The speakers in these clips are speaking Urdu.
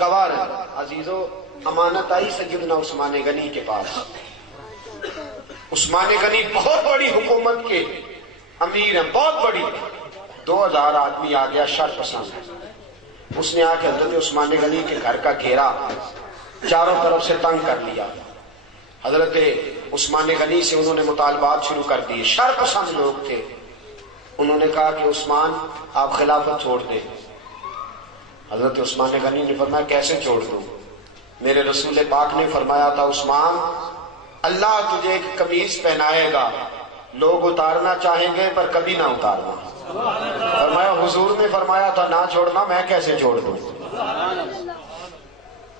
گوار عزیزو امانت آئی سیدنا عثمان غنی کے پاس. عثمان غنی بہت بڑی حکومت کے امیر ہیں, بہت بڑی. 2000 آدمی آ گیا شر پسند. اس نے آ کے حضرت عثمان غنی کے گھر کا گھیرا چاروں طرف سے تنگ کر لیا. حضرت عثمان غنی سے انہوں نے مطالبات شروع کر دیے. شر پسند لوگ تھے. انہوں نے کہا کہ عثمان آپ خلافت چھوڑ دیں. حضرت عثمان غنی نے فرمایا کیسے چھوڑ دوں؟ میرے رسول پاک نے فرمایا تھا عثمان اللہ تجھے ایک قمیص پہنائے گا, لوگ اتارنا چاہیں گے پر کبھی نہ اتارنا. فرمایا حضور نے فرمایا تھا نہ چھوڑنا, میں کیسے چھوڑ دوں؟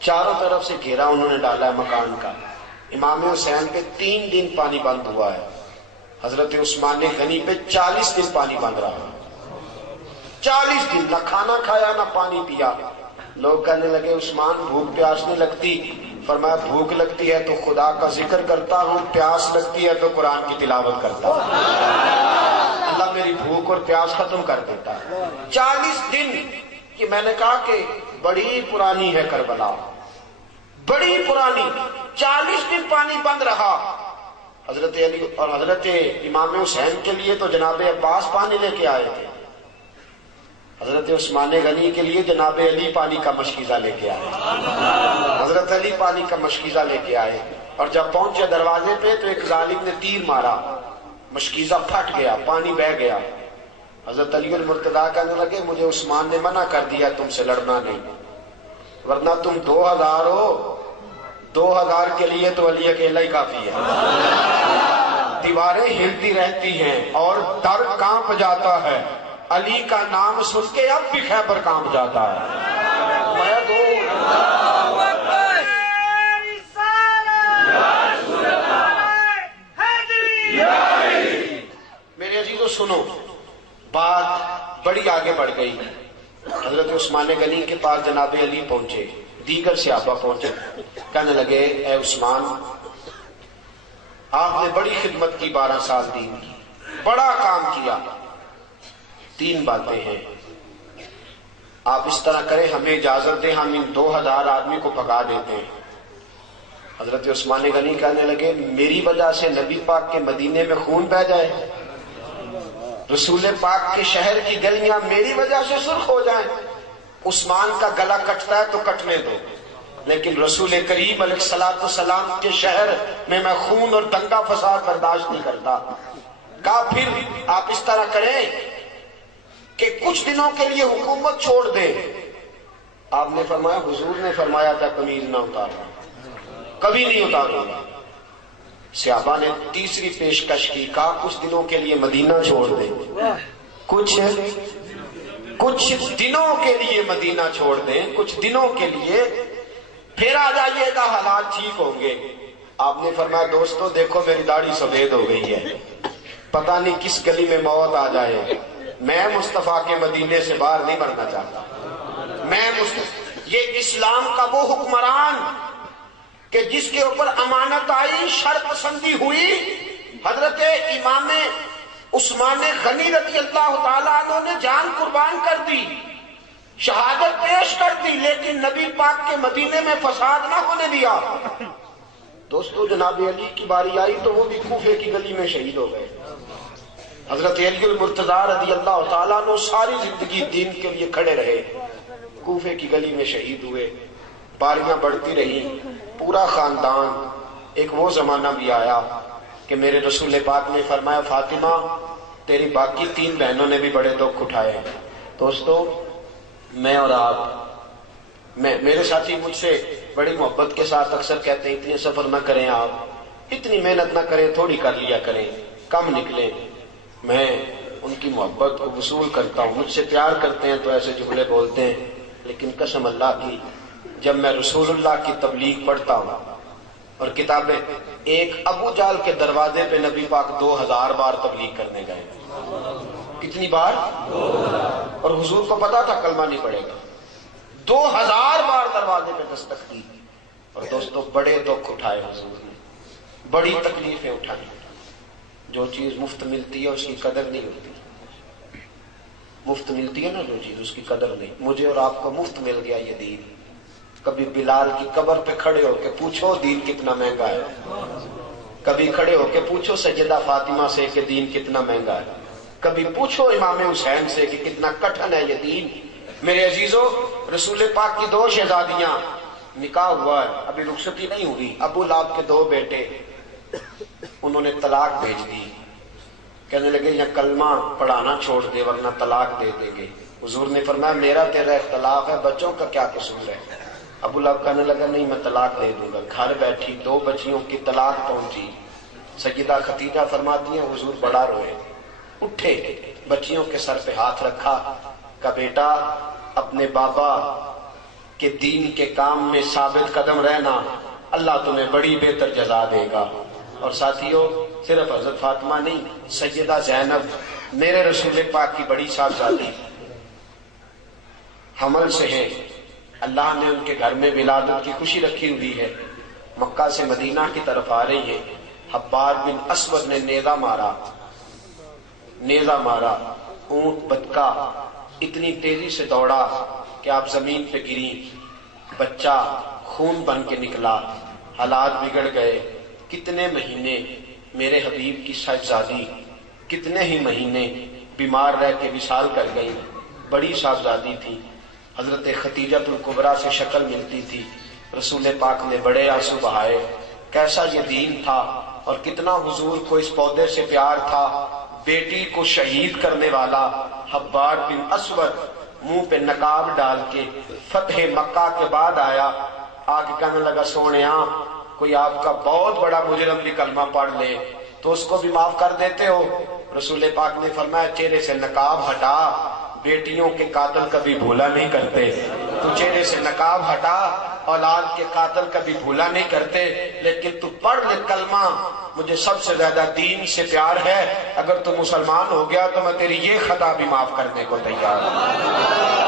چاروں طرف سے گھیرا انہوں نے ڈالا ہے مکان کا. امام حسین پہ 3 دن پانی بند ہوا ہے. حضرت عثمان غنی پہ 40 دن پانی بند رہا. 40 دن نہ کھانا کھایا نہ پانی پیا. لوگ کہنے لگے عثمان بھوک پیاس نہیں لگتی. فرمایا بھوک لگتی ہے تو خدا کا ذکر کرتا ہوں, پیاس لگتی ہے تو قرآن کی تلاوت کرتا ہوں. اللہ میری بھوک اور پیاس ختم کر دیتا ہے. 40 دن کہ میں نے کہا کہ بڑی پرانی ہے کربلا, بڑی پرانی. 40 دن پانی بند رہا. حضرت علی اور حضرت امام حسین کے لیے تو جناب عباس پانی لے کے آئے تھے. حضرت عثمان غنی کے لیے جناب علی پانی کا مشکیزہ لے کے آئے. حضرت علی پانی کا مشکیزہ لے کے آئے اور جب پہنچے دروازے پہ تو ایک ظالم نے تیر مارا, مشکیزہ پھٹ گیا, پانی بہہ گیا. حضرت علی المرتضیٰ کہنے لگے مجھے عثمان نے منع کر دیا تم سے لڑنا نہیں, ورنہ تم 2000 ہو. 2000 کے لیے تو علی اکیلا ہی کافی ہے. دیواریں ہلتی رہتی ہیں اور در کانپ جاتا ہے. علی کا نام سن کے اب بھی خیبر کانپ جاتا ہے. میرے عزیزو سنو, بات بڑی آگے بڑھ گئی. حضرت عثمان غنی کے پاس جناب علی پہنچے, دیگر صحابہ پہنچے. کہنے لگے اے عثمان آپ نے بڑی خدمت کی, 12 سال دین کی, بڑا کام کیا. 3 باتیں ہیں, آپ اس طرح کریں ہمیں اجازت دیں ہم ان 2000 آدمی کو بھگا دیتے ہیں. حضرت عثمان غنی کہنے لگے میری وجہ سے نبی پاک کے مدینے میں خون بہہ جائے, رسول پاک کے شہر کی گلیاں میری وجہ سے سرخ ہو جائیں. عثمان کا گلا کٹتا ہے تو کٹنے دو, لیکن رسول کریم علیہ الصلوۃ والسلام کے شہر میں میں خون اور دنگا فساد برداشت نہیں کرتا. کہا پھر آپ اس طرح کریں کہ کچھ دنوں کے لیے حکومت چھوڑ دیں. آپ نے فرمایا حضور نے فرمایا تھا قمیض نہ اتارنا, کبھی نہیں اتاروں گا. صحابہ نے تیسری پیشکش کی, کہا کچھ دنوں کے لیے مدینہ چھوڑ دیں, کچھ دنوں کے لیے مدینہ چھوڑ دیں, کچھ دنوں کے لیے, پھر آ جائیے گا حالات ٹھیک ہوں گے. آپ نے فرمایا دوستو دیکھو میری داڑھی سفید ہو گئی ہے, پتہ نہیں کس گلی میں موت آ جائے. میں مصطفیٰ کے مدینے سے باہر نہیں بڑھنا چاہتا. یہ اسلام کا وہ حکمران کہ جس کے اوپر امانت آئی, شر پسندی ہوئی, حضرت امام عثمان غنی رضی اللہ تعالیٰ عنہ نے جان قربان کر دی, شہادت پیش کر دی, لیکن نبی پاک کے مدینے میں فساد نہ ہونے دیا. دوستو جناب علی کی باری آئی تو وہ بھی کوفے کی گلی میں شہید ہو گئے. حضرت علی المرتضیٰ رضی اللہ تعالیٰ عنہ ساری زندگی دین کے لیے کھڑے رہے, کوفے کی گلی میں شہید ہوئے. باریاں بڑھتی رہی, پورا خاندان. ایک وہ زمانہ بھی آیا کہ میرے رسول پاک نے فرمایا فاطمہ تیری باقی 3 بہنوں نے بھی بڑے دکھ اٹھائے. دوستو میں اور آپ, میرے ساتھی مجھ سے بڑی محبت کے ساتھ اکثر کہتے ہیں اتنے سفر نہ کریں آپ, اتنی محنت نہ کریں, تھوڑی کر لیا کریں, کم نکلیں. میں ان کی محبت کو وصول کرتا ہوں, مجھ سے پیار کرتے ہیں تو ایسے جملے بولتے ہیں, لیکن قسم اللہ کی جب میں رسول اللہ کی تبلیغ پڑھتا ہوں اور کتابیں, ایک ابو جہل کے دروازے پہ نبی پاک 2000 بار تبلیغ کرنے گئے. کتنی بار؟ 2000. اور حضور کو پتا تھا کلمہ نہیں پڑے گا, 2000 بار دروازے پہ دستک دی. اور دوستو بڑے دکھ اٹھائے حضور نے, بڑی تکلیفیں اٹھائیں. جو چیز مفت ملتی ہے اس کی قدر نہیں ہوتی. مفت ملتی ہے نا جو چیز, اس کی قدر نہیں. مجھے اور آپ کو مفت مل گیا یہ دین, کبھی بلال کی قبر پہ کھڑے ہو کے پوچھو دین کتنا مہنگا ہے، کبھی کھڑے ہو کے پوچھو سیدہ فاطمہ سے کہ دین کتنا مہنگا ہے، کبھی پوچھو امام حسین سے کہ کتنا کٹھن ہے یہ دین۔ میرے عزیزو، رسول پاک کی 2 شہزادیاں، نکاح ہوا ہے، ابھی رخصتی نہیں ہوئی، ابو لہب کے 2 بیٹے، انہوں نے طلاق بھیج دی، کہنے لگے یا کلمہ پڑھانا چھوڑ دے ورنہ طلاق دے دیں گے۔ حضور نے فرمایا میرا تیرا اختلاف ہے، بچوں کا کیا قصور ہے؟ ابو لہب کہنے لگا نہیں میں طلاق دے دوں گا۔ گھر بیٹھی 2 بچیوں کی طلاق پہنچی، سیدہ خدیجہ فرماتی ہیں حضور بڑا روئے، اٹھے، بچیوں کے سر پہ ہاتھ رکھا، کہا بیٹا اپنے بابا کے دین کے کام میں ثابت قدم رہنا، اللہ تمہیں بڑی بہتر جزا دے گا۔ اور ساتھیوں، صرف حضرت فاطمہ نہیں، سیدہ زینب میرے رسول پاک کی بڑی صاحبزادی حمل سے ہیں، اللہ نے ان کے گھر میں ولادت کی خوشی رکھی ہوئی ہے، مکہ سے مدینہ کی طرف آ رہی ہیں، حبار بن اسود نے نیزہ مارا، اونٹ بدکا اتنی تیزی سے دوڑا کہ آپ زمین پہ گری، بچہ خون بن کے نکلا، حالات بگڑ گئے۔ کتنے مہینے میرے حبیب کی صاحبزادی کتنے ہی مہینے بیمار رہ کے وصال کر گئی، بڑی صاحبزادی تھی، حضرت خدیجہ الکبریٰ سے شکل ملتی تھی۔ رسول پاک نے بڑے آنسو بہائے، کیسا یہ دین تھا اور کتنا حضور کو اس پودے سے پیار تھا۔ بیٹی کو شہید کرنے والا حبار بن اسود منہ پہ نقاب ڈال کے فتح مکہ کے بعد آیا، آگے کہنے لگا سونیاں کوئی آپ کا بہت بڑا مجرم بھی کلمہ پڑھ لے تو اس کو بھی معاف کر دیتے ہو؟ رسول پاک نے فرمایا چہرے سے نقاب ہٹا، بیٹیوں کے قاتل کبھی بھولا نہیں کرتے، تو چہرے سے نقاب ہٹا، اولاد کے قاتل کبھی بھولا نہیں کرتے، لیکن تو پڑھ لے کلمہ، مجھے سب سے زیادہ دین سے پیار ہے، اگر تو مسلمان ہو گیا تو میں تیری یہ خطا بھی معاف کرنے کو تیار ہوں۔